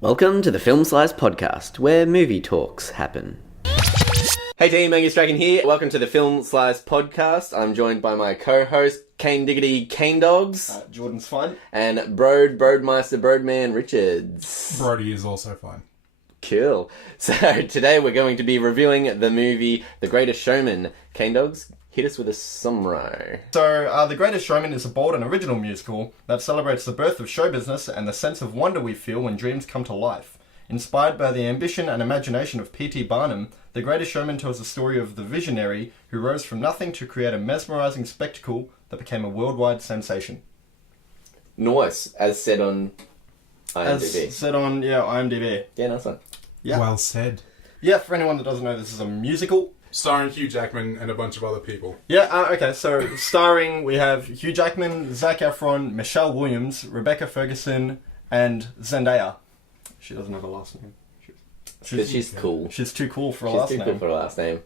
Welcome to the Film Slice podcast, where movie talks happen. Hey team, Angus Dragon here. Welcome to the Film Slice podcast. I'm joined by my co-host, Kane Diggity Kane Dogs. Jordan's fine. And Brodemeister Brodman Richards. Brody is also fine. Cool. So today we're going to be reviewing the movie The Greatest Showman. Kane Dogs, hit us with a summary. So, The Greatest Showman is a bold and original musical that celebrates the birth of show business and the sense of wonder we feel when dreams come to life. Inspired by the ambition and imagination of P.T. Barnum, The Greatest Showman tells the story of the visionary who rose from nothing to create a mesmerizing spectacle that became a worldwide sensation. Nice, as said on IMDb. As said on, IMDb. Yeah, nice one. Yeah. Well said. Yeah, for anyone that doesn't know, this is a musical. Starring Hugh Jackman and a bunch of other people. Yeah, okay, so starring, we have Hugh Jackman, Zac Efron, Michelle Williams, Rebecca Ferguson, and Zendaya. She doesn't have a last name. She's cool. She's too cool for a She's last too name. cool for a last name.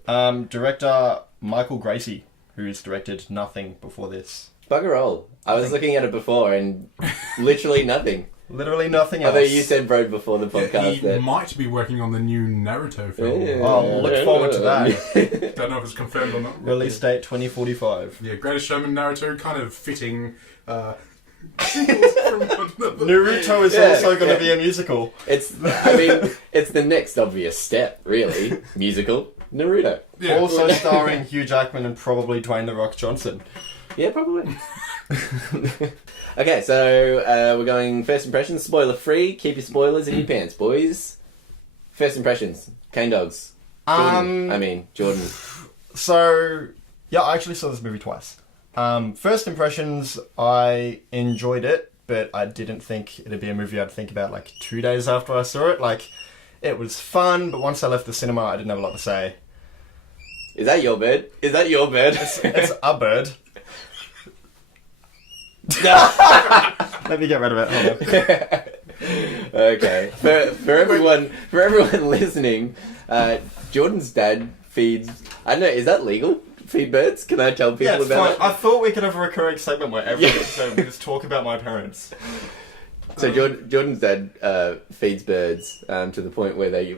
Director Michael Gracie, who's directed nothing before this. Bugger all. I was looking at it before and literally nothing. Literally nothing else. Although you said Brode before the podcast. He might be working on the new Naruto film. Look forward to that. Don't know if it's confirmed or not. Release date 2045. Yeah, Greatest Showman Naruto, kind of fitting. Naruto is also going to be a musical. It's the next obvious step, really. Musical. Naruto. Yeah. Also starring Hugh Jackman and probably Dwayne The Rock Johnson. Yeah, probably. Okay, so we're going first impressions, spoiler free. Keep your spoilers in your pants, boys. First impressions, Kane Dogs. Jordan. So, yeah, I actually saw this movie twice. First impressions, I enjoyed it, but I didn't think it'd be a movie I'd think about like 2 days after I saw it. Like, it was fun, but once I left the cinema, I didn't have a lot to say. Is that your bird? Is that your bird? It's a bird. Let me get rid of it. Hold on. Okay. For everyone listening, Jordan's dad feeds. I don't know. Is that legal? Feed birds? Can I tell people It's about fine. it? I thought we could have a recurring segment where every episode we just talk about my parents. So Jordan's dad feeds birds to the point where they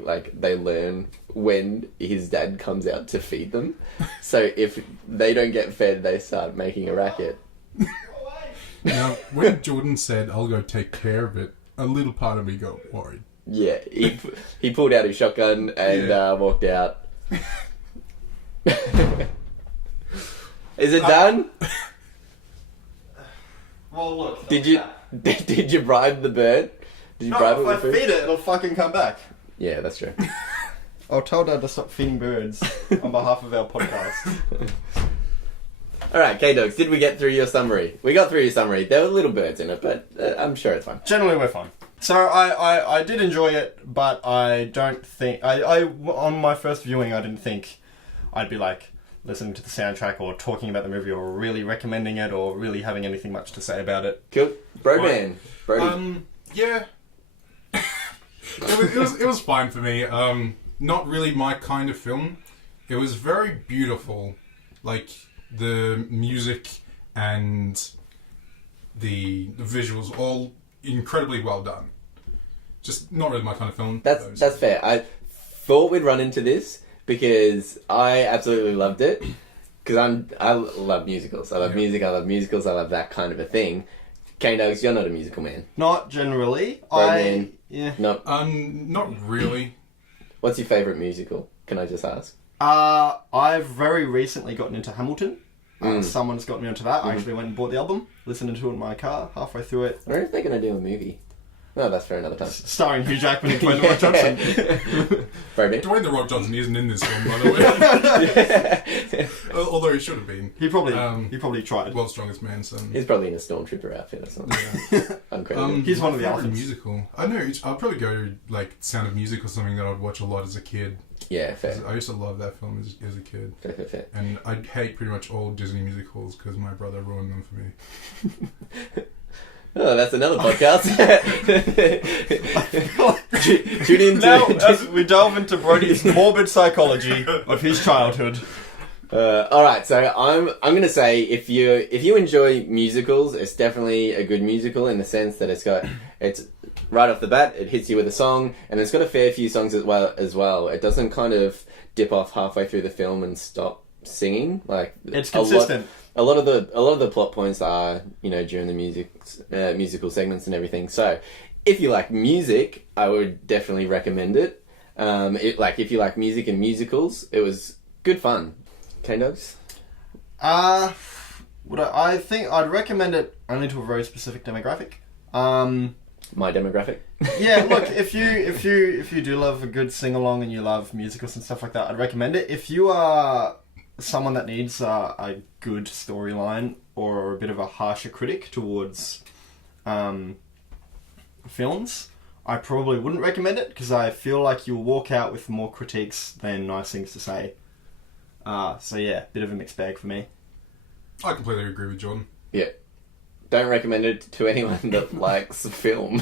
learn when his dad comes out to feed them. So if they don't get fed, they start making a racket. Now, when Jordan said, "I'll go take care of it," a little part of me got worried. Yeah, he pulled out his shotgun and walked out. Is it done? Well, look. Did you bribe the bird? Did you bribe it if with I food? feed it, it'll fucking come back. Yeah, that's true. I'll tell Dad to stop feeding birds on behalf of our podcast. Alright, K-Dogs, did we get through your summary? We got through your summary. There were little birds in it, but I'm sure it's fine. Generally, we're fine. So I did enjoy it, but I don't think on my first viewing I didn't think I'd be like listening to the soundtrack or talking about the movie or really recommending it or really having anything much to say about it. Cool. Broman. Brody. Yeah. it was fine for me. Not really my kind of film. It was very beautiful. Like, the music and the visuals, all incredibly well done. Just not really my kind of film. That's fair. I thought we'd run into this because I absolutely loved it. Because I love musicals. I love music. I love musicals. I love that kind of a thing. K-Dogs, you're not a musical man. Not generally. No. Not really. What's your favourite musical? Can I just ask? I've very recently gotten into Hamilton. Someone's got me onto that. I actually went and bought the album, listened to it in my car, halfway through it. I wonder if they're going to do a movie. No, that's for another time. Starring Hugh Jackman and Dwayne The Rock Johnson. Brody? Dwayne The Rock Johnson isn't in this film, by the way. Although he should have been. He probably tried. World's Strongest Man, son. He's probably in a stormtrooper outfit or something. Yeah. Incredible. He's one of the favorite elephants. musical. I know. I'll probably go like Sound of Music or something that I'd watch a lot as a kid. Yeah, fair. I used to love that film as a kid. Fair. And I hate pretty much all Disney musicals because my brother ruined them for me. Oh, that's another podcast. Tune in Now, as we delve into Brody's morbid psychology of his childhood. Alright, so I'm gonna say if you enjoy musicals, it's definitely a good musical in the sense that it's right off the bat, it hits you with a song, and it's got a fair few songs as well. It doesn't kind of dip off halfway through the film and stop singing. Like, It's consistent. A lot of the plot points are, during the musical segments and everything. So, if you like music, I would definitely recommend it. If you like music and musicals, it was good fun. K-Dogs? I think I'd recommend it only to a very specific demographic. My demographic? Yeah, look, if you do love a good sing-along and you love musicals and stuff like that, I'd recommend it. If you are someone that needs a good storyline or a bit of a harsher critic towards films, I probably wouldn't recommend it, because I feel like you'll walk out with more critiques than nice things to say. So yeah, bit of a mixed bag for me. I completely agree with Jordan. Yeah. Don't recommend it to anyone that likes film.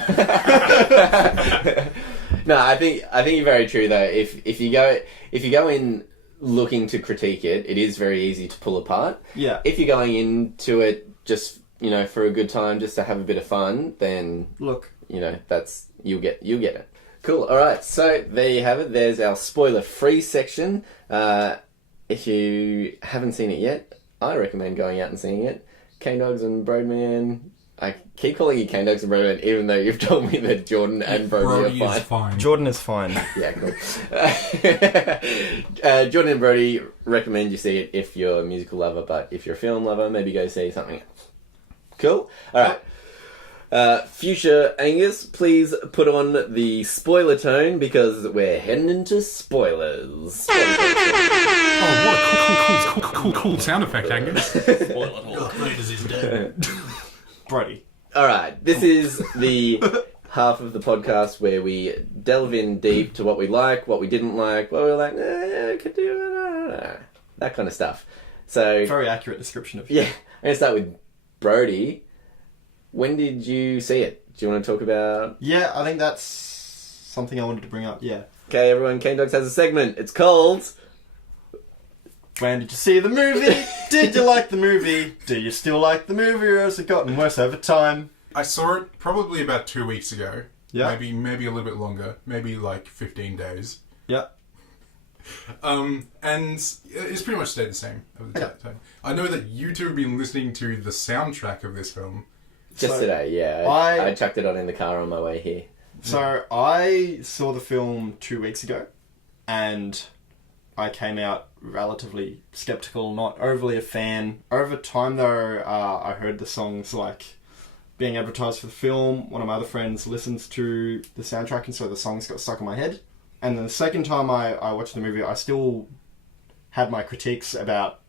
No, I think you're very true though. If you go in looking to critique it, it is very easy to pull apart. Yeah. If you're going into it just for a good time, just to have a bit of fun, then Look, that's you'll get it. Cool. All right. So there you have it. There's our spoiler-free section. If you haven't seen it yet, I recommend going out and seeing it. K-Dogs and Broadman. I keep calling you K-Dogs and Broadman, even though you've told me that Jordan and Brody are fine. Jordan is fine. Yeah, cool. Jordan and Brody recommend you see it if you're a musical lover, but if you're a film lover, maybe go see something else. Cool? Alright. Future Angus, please put on the spoiler tone, because we're heading into spoilers. Oh, what a cool sound effect, Angus. Spoiler talk. Brody. Alright, this is the half of the podcast where we delve in deep to what we like, what we didn't like, what we were like, could do, that kind of stuff. So, Very accurate description of yeah, I'm going to start with Brody. When did you see it? Do you want to talk about... Yeah, I think that's something I wanted to bring up, yeah. Okay, everyone, K-Dogs has a segment. It's called... When did you see the movie? Did you like the movie? Do you still like the movie, or has it gotten worse over time? I saw it probably about 2 weeks ago. Yeah. Maybe a little bit longer. Maybe like 15 days. Yeah. And it's pretty much stayed the same over the time. I know that you two have been listening to the soundtrack of this film. Just So, today, yeah. I chucked it on in the car on my way here. So, I saw the film 2 weeks ago, and I came out relatively skeptical, not overly a fan. Over time, though, I heard the songs being advertised for the film. One of my other friends listens to the soundtrack, and so the songs got stuck in my head. And then the second time I watched the movie, I still had my critiques about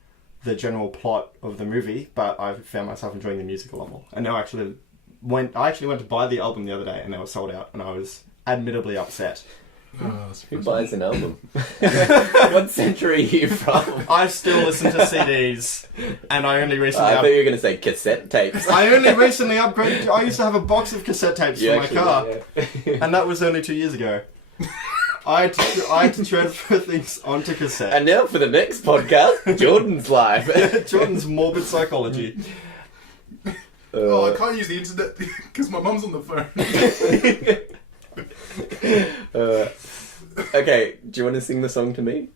the general plot of the movie, but I found myself enjoying the music a lot more. And now I actually went to buy the album the other day, and they were sold out, and I was admittedly upset. Who buys an album? What century are you from? I still listen to CDs, and I only recently... I thought you were going to say cassette tapes. I only recently upgraded... I used to have a box of cassette tapes for my car, yeah. and that was only 2 years ago. I had to transfer things onto cassette. And now for the next podcast, Jordan's live. Jordan's morbid psychology. I can't use the internet because my mum's on the phone. Okay, do you want to sing the song to me?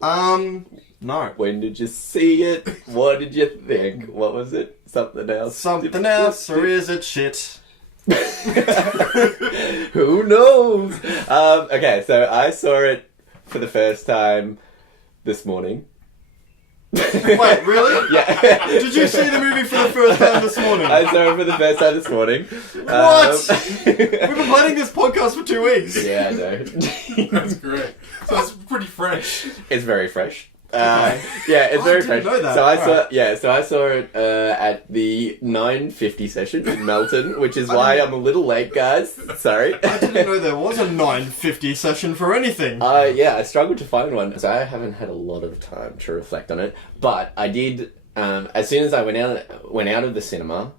No. When did you see it? What did you think? What was it? Something else? Something else, or is it shit? Who knows? Okay, so I saw it for the first time this morning. Wait, really? Yeah. Did you see the movie for the first time this morning? I saw it for the first time this morning. What? We've been planning this podcast for 2 weeks. Yeah, I know. That's great. So it's pretty fresh. It's very fresh. Okay. Yeah, it's very didn't fresh. know that. So I Alright. saw I saw it at the 9:50 session in Melton, which is why I'm a little late, guys. Sorry. I didn't know there was a 9:50 session for anything. Yeah, I struggled to find one, so I haven't had a lot of time to reflect on it. But I did. As soon as I went out of the cinema,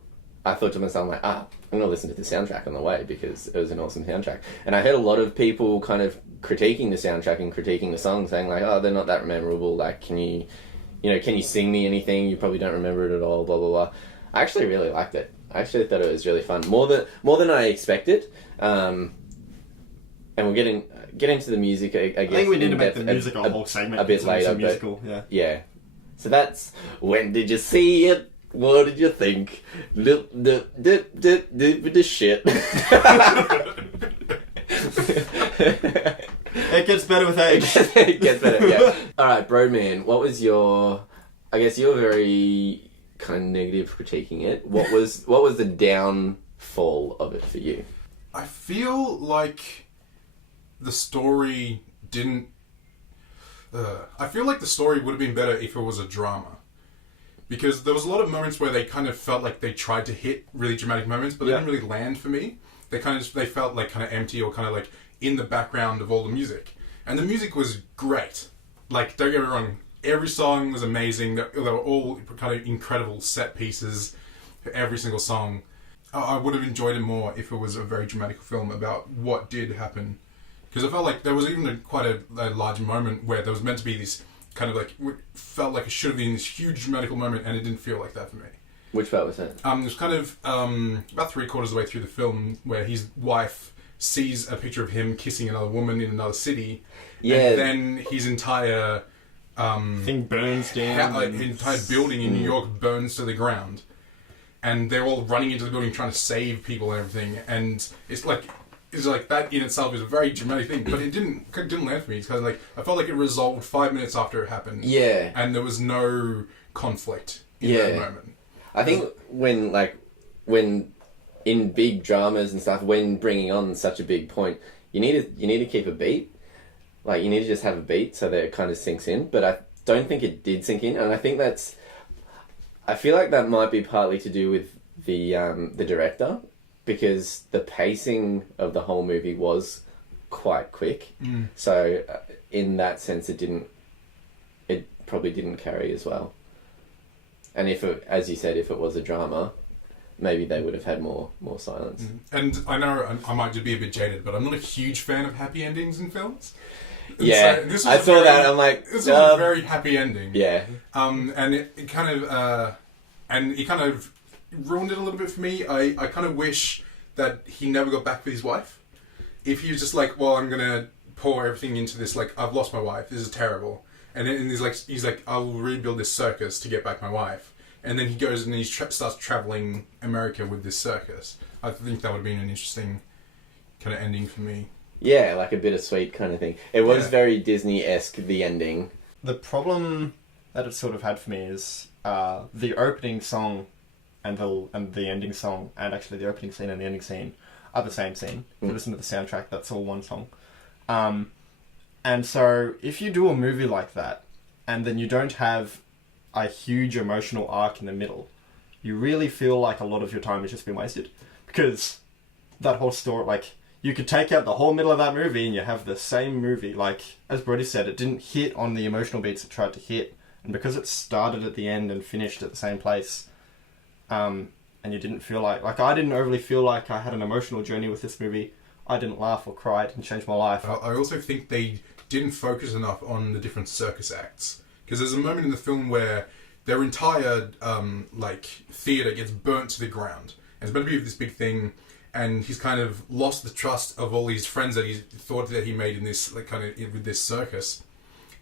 I thought to myself, like, I'm going to listen to the soundtrack on the way, because it was an awesome soundtrack. And I heard a lot of people kind of critiquing the soundtrack and critiquing the song, saying like, they're not that memorable. Like, can you sing me anything? You probably don't remember it at all. Blah blah blah. I actually really liked it. I actually thought it was really fun, more than I expected. And we're getting to the music. I guess I think we need to make the music a whole segment. A bit later, but musical, yeah. So that's when did you see it? What did you think? The shit. It gets better with age. It gets better. Yeah. All right, Broadman. What was your? I guess you were very kind of negative critiquing it. What was the downfall of it for you? I feel like the story didn't. I feel like the story would have been better if it was a drama, because there was a lot of moments where they kind of felt like they tried to hit really dramatic moments, but they didn't really land for me. They felt like kind of empty or kind of like in the background of all the music, and the music was great. Like, don't get me wrong, every song was amazing. They were all kind of incredible set pieces for every single song. I would have enjoyed it more if it was a very dramatic film about what did happen. Because I felt like there was even quite a large moment where there was meant to be this kind of like, felt like it should have been this huge dramatical moment, and it didn't feel like that for me. Which part was that? It was kind of about 3/4 of the way through the film where his wife sees a picture of him kissing another woman in another city. Yeah. And then his entire... thing burns down. His entire building in New York burns to the ground. And they're all running into the building trying to save people and everything. And it's like that in itself is a very dramatic thing, but it didn't land for me. It's kind of like, I felt like it resolved 5 minutes after it happened. Yeah. And there was no conflict in that moment. I think when in big dramas and stuff, when bringing on such a big point, you need to keep a beat. Like, you need to just have a beat so that it kind of sinks in. But I don't think it did sink in, and I think I feel like that might be partly to do with the director, because the pacing of the whole movie was quite quick. So in that sense, it probably didn't carry as well. And as you said, if it was a drama, maybe they would have had more silence. And I know I might just be a bit jaded, but I'm not a huge fan of happy endings in films. And yeah, so I saw that. I'm like, this was a very happy ending. Yeah. And it kind of ruined it a little bit for me. I kind of wish that he never got back with his wife. If he was just like, well, I'm gonna pour everything into this. Like, I've lost my wife. This is terrible. And then he's like, I will rebuild this circus to get back my wife. And then he goes and he starts traveling America with this circus. I think that would have been an interesting kind of ending for me. Yeah, like a bittersweet kind of thing. It was very Disney-esque, the ending. The problem that it sort of had for me is the opening song and the ending song, and actually the opening scene and the ending scene are the same scene. If you listen to the soundtrack, that's all one song. And so if you do a movie like that, and then you don't have a huge emotional arc in the middle, you really feel like a lot of your time has just been wasted. Because that whole story, like, you could take out the whole middle of that movie and you have the same movie. Like, as Brody said, it didn't hit on the emotional beats it tried to hit. And because it started at the end and finished at the same place, and you didn't feel like I didn't overly feel like I had an emotional journey with this movie. I didn't laugh or cry. It didn't change my life. I also think they didn't focus enough on the different circus acts. Because there's a moment in the film where their entire theatre gets burnt to the ground. And it's meant to be this big thing, and he's kind of lost the trust of all his friends that he thought that he made in this with this circus.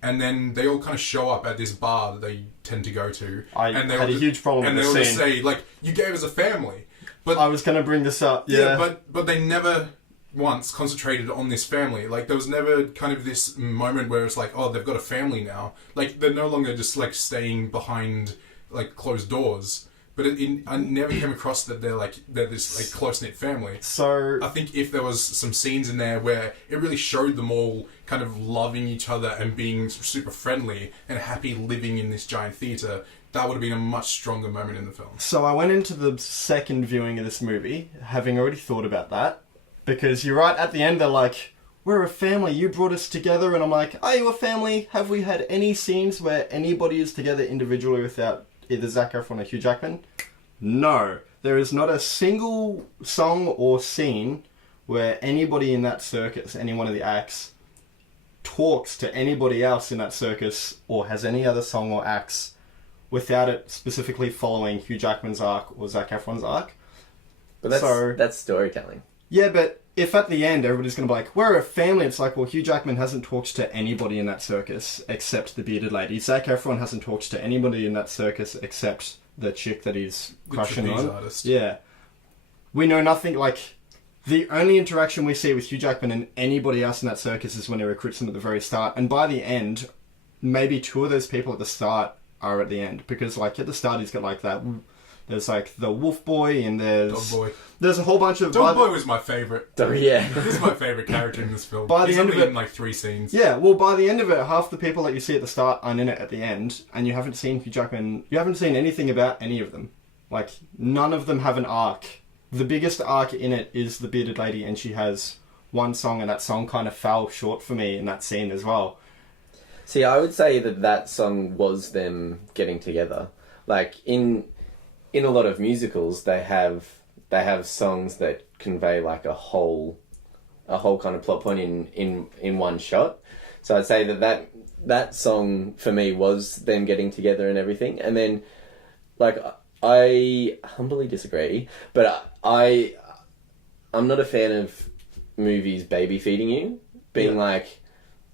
And then they all kind of show up at this bar that they tend to go to. I had a huge problem with this scene. And they all just say, like, you gave us a family. But I was going to bring this up. Yeah, but they never once concentrated on this family. Like, there was never kind of this moment where it's like, oh, they've got a family now. Like, they're no longer just like staying behind like closed doors. But I never came across that they're this like close-knit family. So I think if there was some scenes in there where it really showed them all kind of loving each other and being super friendly and happy living in this giant theatre, that would have been a much stronger moment in the film. So I went into the second viewing of this movie having already thought about that, because you're right, at the end they're like, we're a family, you brought us together, and I'm like, are you a family? Have we had any scenes where anybody is together individually without either Zac Efron or Hugh Jackman? No. There is not a single song or scene where anybody in that circus, any one of the acts, talks to anybody else in that circus or has any other song or acts without it specifically following Hugh Jackman's arc or Zac Efron's arc. But that's So- that's storytelling. Yeah, but if at the end everybody's going to be like, we're a family, it's like, well, Hugh Jackman hasn't talked to anybody in that circus except the bearded lady. Zac Efron hasn't talked to anybody in that circus except the chick that he's The crushing trapeze on. artist. Yeah. We know nothing, like, the only interaction we see with Hugh Jackman and anybody else in that circus is when he recruits them at the very start. And by the end, maybe two of those people at the start are at the end. Because, like, at the start he's got, like, that... There's, like, the wolf boy and Dog there's... Boy. There's a whole bunch of... Dog Boy was my favourite. Yeah. He's my favourite character in this film. By the He's end only of it- in like 3 scenes. Yeah, well, by the end of it, half the people that you see at the start aren't in it at the end, and you haven't seen Hugh Jackman... You haven't seen anything about any of them. Like, none of them have an arc. The biggest arc in it is the bearded lady, and she has one song, and that song kind of fell short for me in that scene as well. See, I would say that song was them getting together. Like in a lot of musicals, they have songs that convey like a whole kind of plot point in one shot. So I'd say that song for me was them getting together and everything. And then, like, I humbly disagree, but I'm not a fan of movies baby feeding you, being like,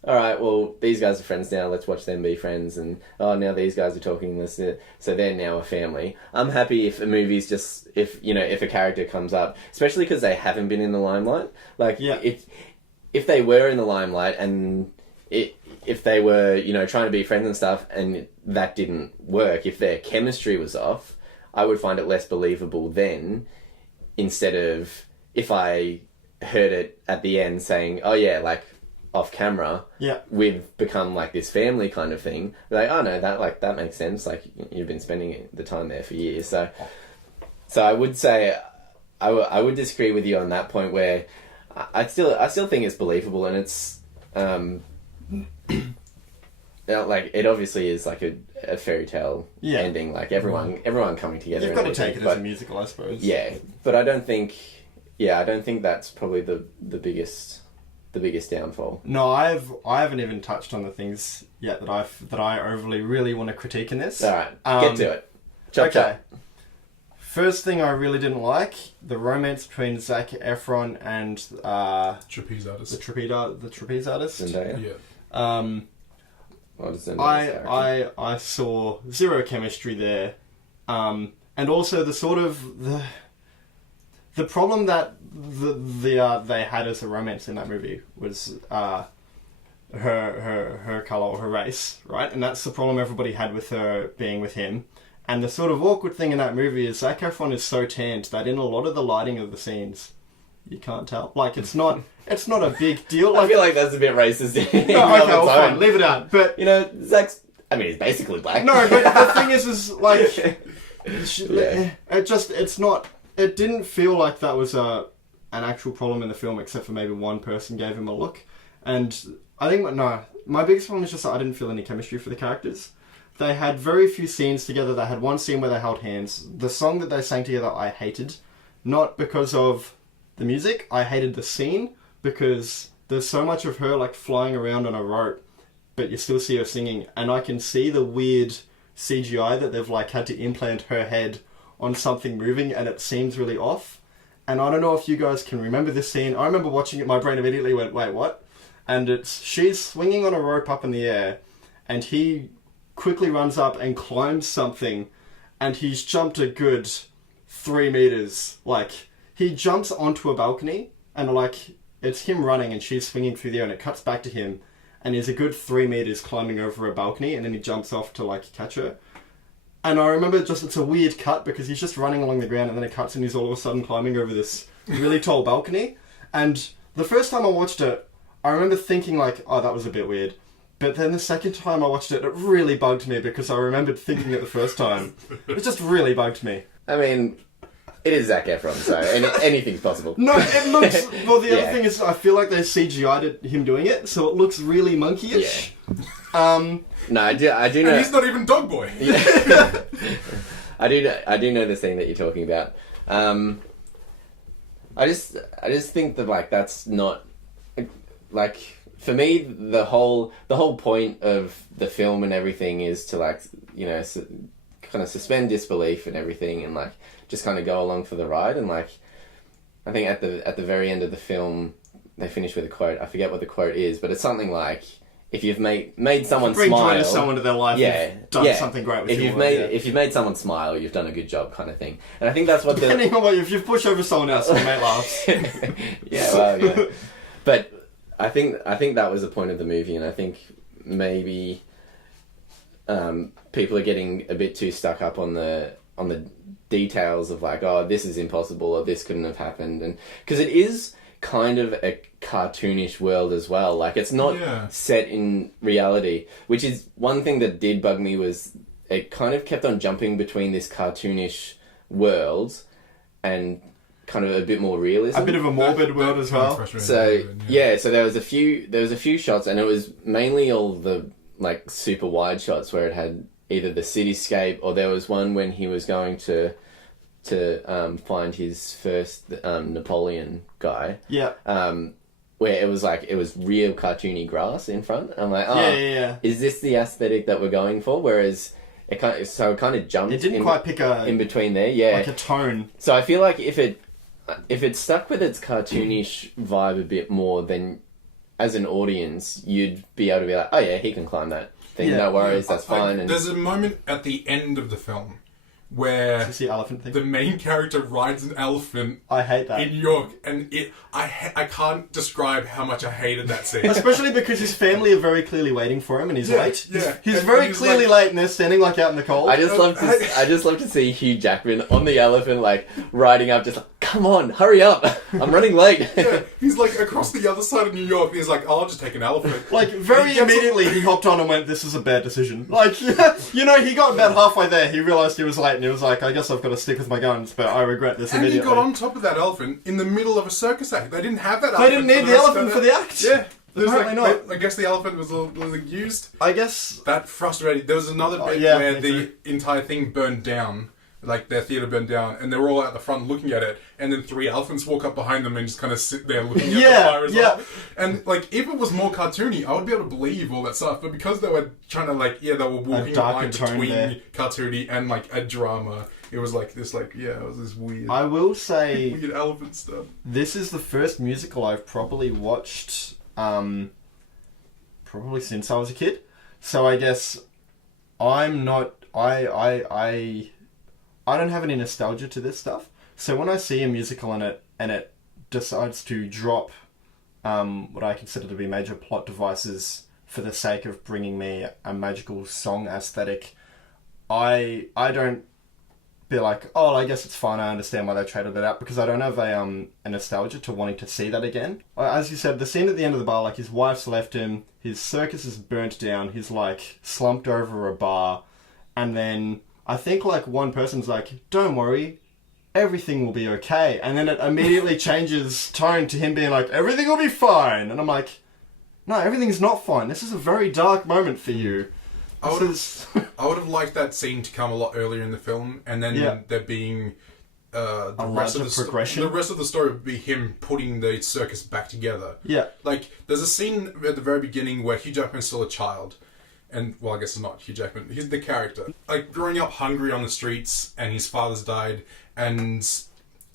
all right, well, these guys are friends now, let's watch them be friends, and oh, now these guys are talking, so they're now a family. I'm happy if a movie's just, if a character comes up, especially because they haven't been in the limelight. Like, Yeah. if they were in the limelight and if they were, trying to be friends and stuff, and that didn't work, if their chemistry was off, I would find it less believable then, instead of if I heard it at the end saying, oh yeah, like, off camera, Yeah. we've become like this family kind of thing. Like, oh no, that makes sense. Like, you've been spending the time there for years. So I would say I would disagree with you on that point, where I still think it's believable, and it's like, it obviously is like a fairy tale ending. Like, everyone coming together. You've got to take it as a musical, I suppose. Yeah, but I don't think that's probably the biggest downfall. No, I haven't even touched on the things yet that I overly really want to critique in this. All right, get to it. Chop, chop. First thing I really didn't like, the romance between Zac Efron and Trapeze artist. the trapeze artist. Zendaya. Yeah. What is Zendaya's character? I saw zero chemistry there, and also the sort of the problem that they had as a romance in that movie was her color or her race, right? And that's the problem everybody had with her being with him. And the sort of awkward thing in that movie is Zac Efron is so tanned that in a lot of the lighting of the scenes, you can't tell. Like, it's not a big deal. I feel like that's a bit racist. No, okay, well, fine, leave it out. But Zach's, he's basically black. no, but the thing is like, it didn't feel like that was an actual problem in the film, except for maybe one person gave him a look. And I think, my biggest problem is just that I didn't feel any chemistry for the characters. They had very few scenes together. They had one scene where they held hands. The song that they sang together I hated, not because of the music. I hated the scene because there's so much of her like flying around on a rope, but you still see her singing, and I can see the weird CGI that they've like had to implant her head on something moving, and it seems really off. And I don't know if you guys can remember this scene. I remember watching it, my brain immediately went, wait, what? And she's swinging on a rope up in the air, and he quickly runs up and climbs something, and he's jumped a good 3 meters. Like, he jumps onto a balcony, and like, it's him running and she's swinging through the air, and it cuts back to him, and he's a good 3 meters climbing over a balcony, and then he jumps off to like catch her. And I remember it's a weird cut because he's just running along the ground, and then it cuts and he's all of a sudden climbing over this really tall balcony. And the first time I watched it, I remember thinking like, oh, that was a bit weird. But then the second time I watched it, it really bugged me because I remembered thinking it the first time. It just really bugged me. I mean, it is Zac Efron, so anything's possible. No, it looks... Well, the other thing is I feel like they CGI'd him doing it, so it looks really monkeyish. Yeah. No, I do know... And he's not even Dog Boy. Yeah. I do know the scene that you're talking about. I just think that, like, that's not... Like... For me, the whole point of the film and everything is to, like, kind of suspend disbelief and everything, and like just kind of go along for the ride. And like I think at the very end of the film, they finish with a quote. I forget what the quote is, but it's something like, "If you've made someone bring smile, joy to someone to their life, you've done something great with your life." If you've made someone smile, you've done a good job," kind of thing. And I think that's what depending on what if you've pushed over someone else and you make laughs. yeah. But I think that was the point of the movie, and I think maybe people are getting a bit too stuck up on the details of like, oh, this is impossible or this couldn't have happened, and because it is kind of a cartoonish world as well. Like, it's not set in reality, which is one thing that did bug me, was it kind of kept on jumping between this cartoonish world and kind of a bit more realism. A bit of a morbid world as well. So so there was a few shots, and it was mainly all the like super wide shots where it had either the cityscape, or there was one when he was going to find his first Napoleon guy. Yeah. Where it was real cartoony grass in front. I'm like, is this the aesthetic that we're going for? Whereas it kind of jumped. It didn't quite pick in between there, like a tone. So I feel like if it stuck with its cartoonish vibe a bit more, then as an audience you'd be able to be like, oh yeah, he can climb that thing, no worries, that's fine. And there's a moment at the end of the film where the elephant thing? The main character rides an elephant. I hate that. In New York, and I can't describe how much I hated that scene. Especially because his family are very clearly waiting for him, and he's late. Yeah, he's very clearly late, and they're standing like out in the cold. I just love to see Hugh Jackman on the elephant, like riding up, just like, come on, hurry up, I'm running late. He's like across the other side of New York, and he's like, I'll just take an elephant. Like, very immediately he hopped on and went, this is a bad decision. Like, he got about halfway there, he realised he was late, and he was like, I guess I've got to stick with my guns, but I regret this immediately. And he got on top of that elephant in the middle of a circus act. They didn't have that elephant. They didn't need the elephant for the act. Yeah. Apparently not. I guess the elephant was a little used. I guess... That frustrated. There was another bit where the entire thing burned down. Like, their theatre burned down, and they were all out the front looking at it, and then 3 elephants walk up behind them and just kind of sit there looking at the fire as well. And, like, if it was more cartoony, I would be able to believe all that stuff, but because they were trying to, like, they were walking a line between cartoony and, like, a drama, it was like this, like, it was this weird... I will say... weird elephant stuff. This is the first musical I've properly watched, probably since I was a kid. So I guess I'm not... I don't have any nostalgia to this stuff. So when I see a musical and it decides to drop what I consider to be major plot devices for the sake of bringing me a magical song aesthetic, I don't be like, oh, I guess it's fine, I understand why they traded it out, because I don't have a nostalgia to wanting to see that again. As you said, the scene at the end of the bar, like, his wife's left him, his circus is burnt down, he's like slumped over a bar, and then I think, like, one person's like, don't worry, everything will be okay. And then it immediately changes tone to him being like, everything will be fine. And I'm like, no, everything's not fine. This is a very dark moment for you. I would have liked that scene to come a lot earlier in the film, and then there being the rest of the story would be him putting the circus back together. Yeah. Like, there's a scene at the very beginning where Hugh Jackman's still a child. And, well, I guess it's not Hugh Jackman. He's the character. Like, growing up hungry on the streets, and his father's died, and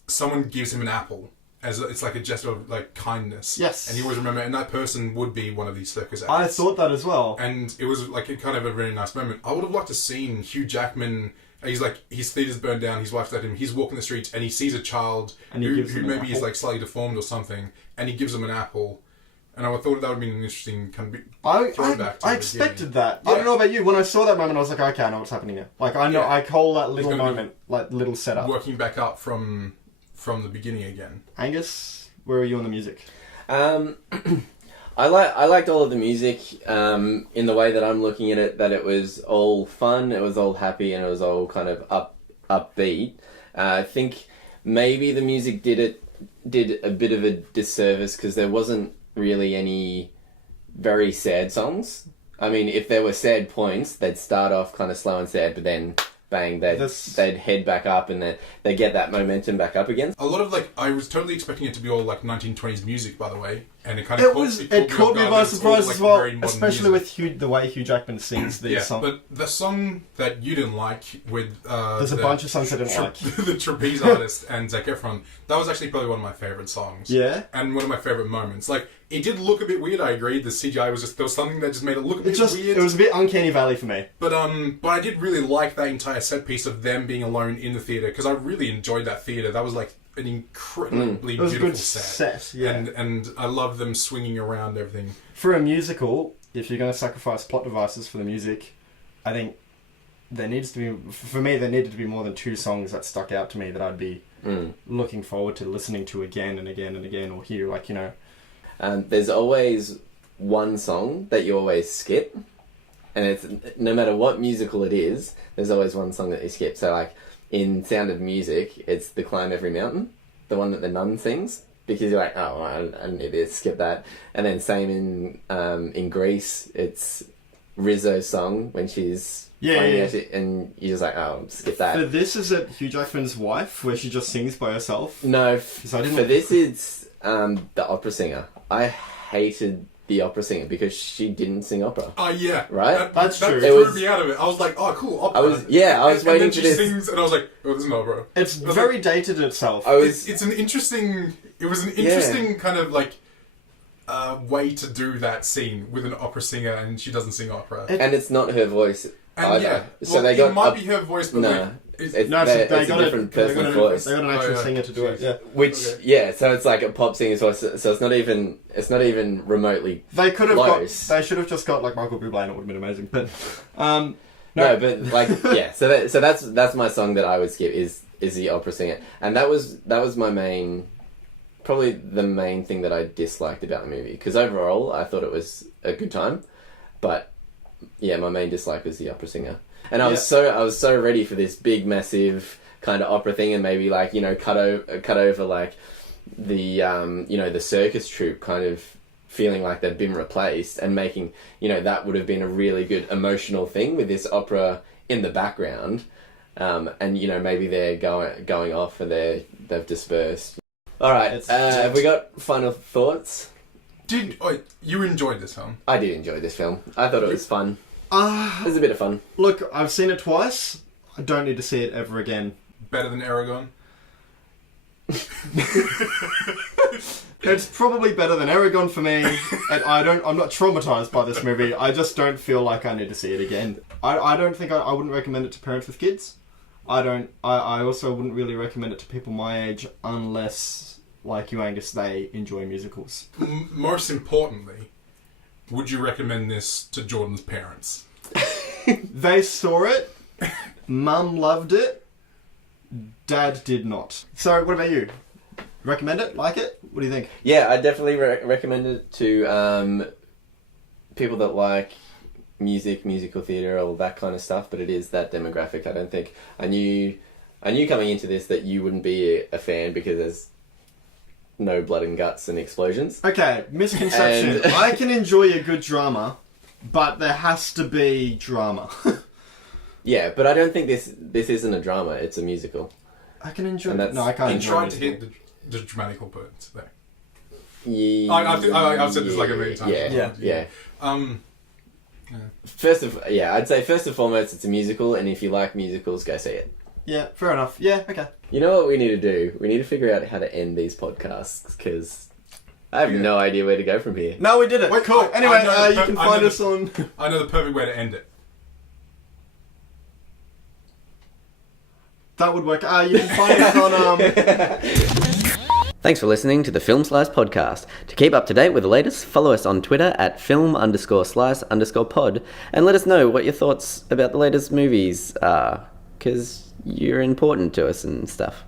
someone gives him an apple. It's like a gesture of, like, kindness. Yes. And he always remember, and that person would be one of these circus acts. I thought that as well. And it was, like, a kind of a really nice moment. I would have liked to seen Hugh Jackman... He's like, his theatre's burned down, his wife's left him, he's walking the streets, and he sees a child who maybe is, like, slightly deformed or something, and he gives him an apple. And I thought that would have been an interesting kind of throwback to I expected that. Yeah. I don't know about you. When I saw that moment, I was like, okay, I know what's happening here. Like, I know, I call that little moment, like, little setup. Working back up from the beginning again. Angus, where are you on the music? I liked all of the music in the way that I'm looking at it, that it was all fun, it was all happy, and it was all kind of upbeat. I think maybe the music did a bit of a disservice, because there wasn't really any very sad songs. I mean, if there were sad points, they'd start off kind of slow and sad, but then bang, they'd head back up, and then they get that momentum back up again. A lot of, like, I was totally expecting it to be all, like, 1920s music, by the way, and it kind of It caught me by surprise as well, especially music. with the way Hugh Jackman sings these songs. But the song that you didn't like with there's a bunch of songs I didn't like. The Trapeze Artist and Zac Efron, that was actually probably one of my favourite songs. Yeah, and one of my favourite moments. Like, it did look a bit weird. I agree. The CGI was there was something that just made it look a bit weird. It was a bit uncanny valley for me. But I did really like that entire set piece of them being alone in the theatre, because I really enjoyed that theatre. That was like an incredibly beautiful set. Yeah. And I love them swinging around everything. For a musical, if you're going to sacrifice plot devices for the music, I think there needs to be, for me, there needed to be more than 2 songs that stuck out to me that I'd be looking forward to listening to again and again and again, or hear, like, you know. There's always one song that you always skip, and it's no matter what musical it is, there's always one song that you skip. So, like, in Sound of Music, it's The Climb Every Mountain, the one that the nun sings, because you're like, oh, I need to skip that. And then same in Greece, it's Rizzo's song when she's and you're just like, oh, skip that. For this, is it Hugh Jackman's wife, where she just sings by herself? No, for this it's the opera singer. I hated the opera singer because she didn't sing opera. Oh, yeah. Right? That's true. That threw me out of it. I was like, oh, cool, opera. I was waiting for this. And then she sings, and I was like, oh, this is not opera. It's very dated itself. It's an interesting... It was an interesting kind of, like, way to do that scene with an opera singer, and she doesn't sing opera. And it's not her voice either. Yeah, so they got it might be her voice, but no. It's they got a different person's voice. They got an actual singer to do it. Yeah, so it's like a pop singer's voice. So it's not even remotely. They could have close. They should have just got like Michael Bublé, and it would have been amazing. But no, but like So that's my song that I would skip is the opera singer, and that was my main, probably the main thing that I disliked about the movie, because overall I thought it was a good time, but yeah, my main dislike was the opera singer. And I was so ready for this big, massive kind of opera thing, and maybe like, you know, cut over like the the circus troupe kind of feeling like they've been replaced, and making, you know, that would have been a really good emotional thing with this opera in the background, and you know, maybe they're going off and they've dispersed. All right, have we got final thoughts? You enjoyed this film? I did enjoy this film. I thought it was fun. It was a bit of fun. Look, I've seen it twice. I don't need to see it ever again. Better than Aragon? It's probably better than Aragon for me, and I'm not traumatized by this movie. I just don't feel like I need to see it again. I don't think I wouldn't recommend it to parents with kids. I also wouldn't really recommend it to people my age, unless, like you, Angus, they enjoy musicals. Most importantly, would you recommend this to Jordan's parents? They saw it. Mum loved it. Dad did not. So, what about you? Recommend it? Like it? What do you think? Yeah, I definitely recommend it to people that like musical theatre, all that kind of stuff. But it is that demographic. I don't think I knew coming into this that you wouldn't be a fan, because there's no blood and guts and explosions. Okay, misconception. I can enjoy a good drama, but there has to be drama. Yeah, but I don't think this isn't a drama. It's a musical. I can enjoy. No, I can't. He enjoy tried to hit the dramatical points there. Yeah, I've said this like a million times. Yeah. I'd say first and foremost, it's a musical, and if you like musicals, go see it. Yeah, fair enough. Yeah, okay. You know what we need to do? We need to figure out how to end these podcasts, because I have no idea where to go from here. No, we did it. Wait, cool. Anyway, you can find us on... I know the perfect way to end it. That would work. You can find us on... Thanks for listening to the Film Slice podcast. To keep up to date with the latest, follow us on Twitter at film_slice_pod, and let us know what your thoughts about the latest movies are, because you're important to us and stuff.